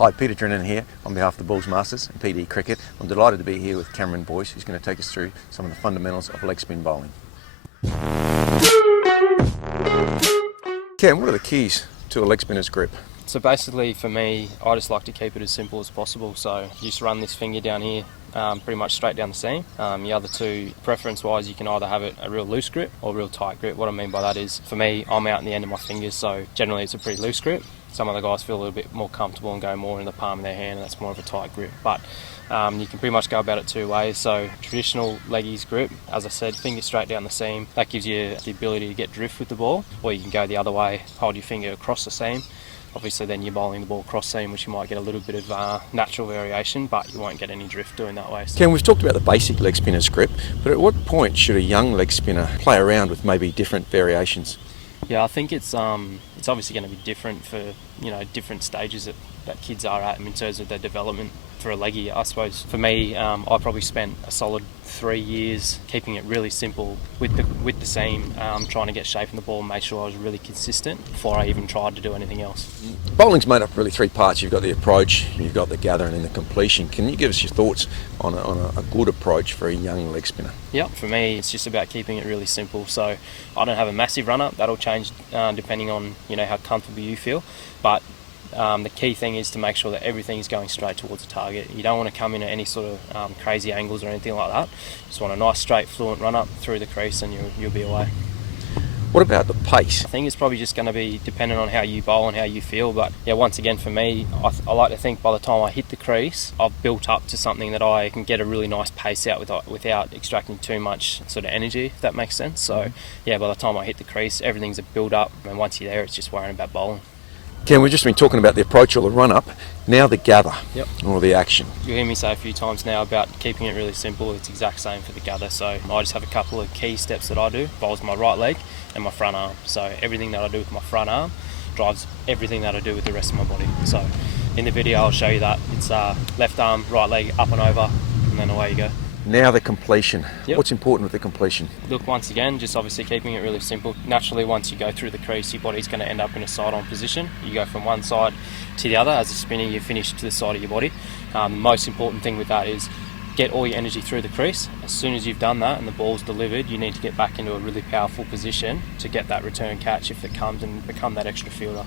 Hi, Peter Drinnen here on behalf of the Bulls Masters and PD Cricket. I'm delighted to be here with Cameron Boyce, who's going to take us through some of the fundamentals of leg spin bowling. Cam, what are the keys to a leg spinner's grip? So basically for me, I just like to keep it as simple as possible. So you just run this finger down here, pretty much straight down the seam. The other two, preference-wise, you can either have it a real loose grip or a real tight grip. What I mean by that is, for me, I'm out in the end of my fingers, so generally it's a pretty loose grip. Some other guys feel a little bit more comfortable and go more in the palm of their hand, and that's more of a tight grip. But you can pretty much go about it two ways. So traditional leggies grip, as I said, finger straight down the seam. That gives you the ability to get drift with the ball. Or you can go the other way, hold your finger across the seam. Obviously then you're bowling the ball cross seam, which you might get a little bit of natural variation, but you won't get any drift doing that way. Ken, we've talked about the basic leg spinner's grip, but at what point should a young leg spinner play around with maybe different variations? Yeah, I think it's obviously going to be different for different stages that kids are at in terms of their development. For a leggy, I suppose for me, I probably spent a solid 3 years keeping it really simple with the seam, trying to get shape in the ball and make sure I was really consistent before I even tried to do anything else. Bowling's made up really three parts. You've got the approach, you've got the gather, and then the completion. Can you give us your thoughts on a good approach for a young leg spinner? Yeah, for me, it's just about keeping it really simple. So I don't have a massive run up. That'll change depending on how comfortable you feel, but the key thing is to make sure that everything is going straight towards the target. You don't want to come in at any sort of crazy angles or anything like that. Just want a nice straight fluent run up through the crease and you'll be away. What about the pace? I think it's probably just going to be dependent on how you bowl and how you feel, but yeah, once again for me, I like to think by the time I hit the crease, I've built up to something that I can get a really nice pace out without extracting too much sort of energy, if that makes sense. So yeah, by the time I hit the crease, everything's a build up, and once you're there, it's just worrying about bowling. Ken, we've just been talking about the approach or the run-up, now the gather, or the action. You'll hear me say a few times now about keeping it really simple. It's the exact same for the gather. So I just have a couple of key steps that I do. Bowls my right leg and my front arm. So everything that I do with my front arm drives everything that I do with the rest of my body. So in the video I'll show you that. It's left arm, right leg, up and over, and then away you go. Now the completion. Yep. What's important with the completion? Look, once again, just obviously keeping it really simple. Naturally, once you go through the crease, your body's going to end up in a side-on position. You go from one side to the other. As a spinner, you finish to the side of your body. The most important thing with that is get all your energy through the crease. As soon as you've done that and the ball's delivered, you need to get back into a really powerful position to get that return catch if it comes and become that extra fielder.